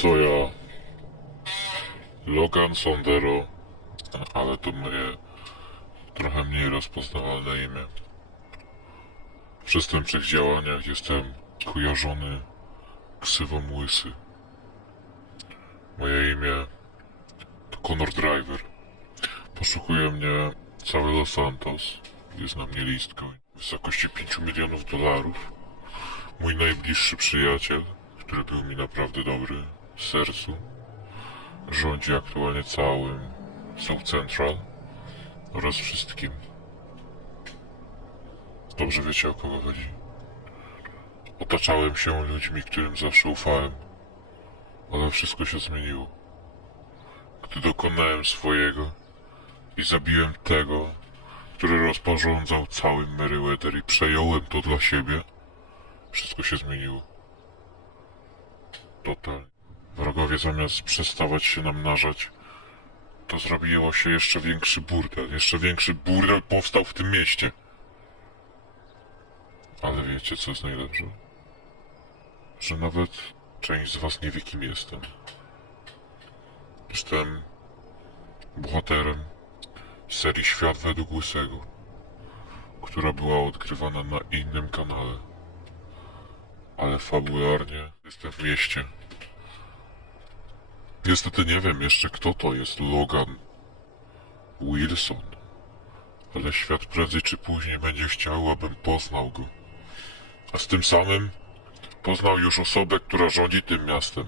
To ja. Logan Sondero, ale to moje trochę mniej rozpoznawalne imię. W przestępczych działaniach jestem kojarzony ksywą łysy. Moje imię to Conor Driver. Poszukuje mnie cały Los Santos. Jest na mnie listka w wysokości 5 milionów dolarów. Mój najbliższy przyjaciel, który był mi naprawdę dobry sercu, rządzi aktualnie całym South Central oraz wszystkim. Dobrze wiecie o kogo chodzi. Otaczałem się ludźmi, którym zawsze ufałem, ale wszystko się zmieniło. Gdy dokonałem swojego i zabiłem tego, który rozporządzał całym Meriwether i przejąłem to dla siebie, wszystko się zmieniło. Totalnie. Wrogowie zamiast przestawać się namnażać, to zrobiło się jeszcze większy burdel. Jeszcze większy burdel powstał w tym mieście. Ale wiecie, co jest najlepsze? Że nawet część z was nie wie, kim jestem. Jestem bohaterem serii Świat według Łysego, która była odgrywana na innym kanale. Ale fabularnie jestem w mieście. Niestety nie wiem jeszcze kto to jest Logan Wilson, ale świat prędzej czy później będzie chciał, abym poznał go. A z tym samym poznał już osobę, która rządzi tym miastem.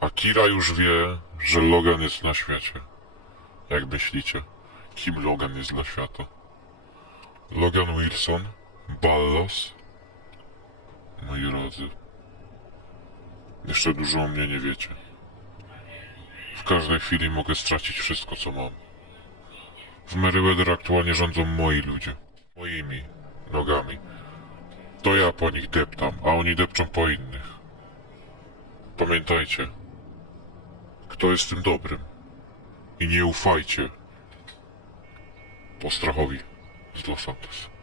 A Kira już wie, że Logan jest na świecie. Jak myślicie, kim Logan jest dla świata? Logan Wilson? Ballos? Moi drodzy, jeszcze dużo o mnie nie wiecie. W każdej chwili mogę stracić wszystko, co mam. W Meriwether aktualnie rządzą moi ludzie. Moimi nogami. To ja po nich deptam, a oni depczą po innych. Pamiętajcie, kto jest tym dobrym. I nie ufajcie postrachowi z Los Santos.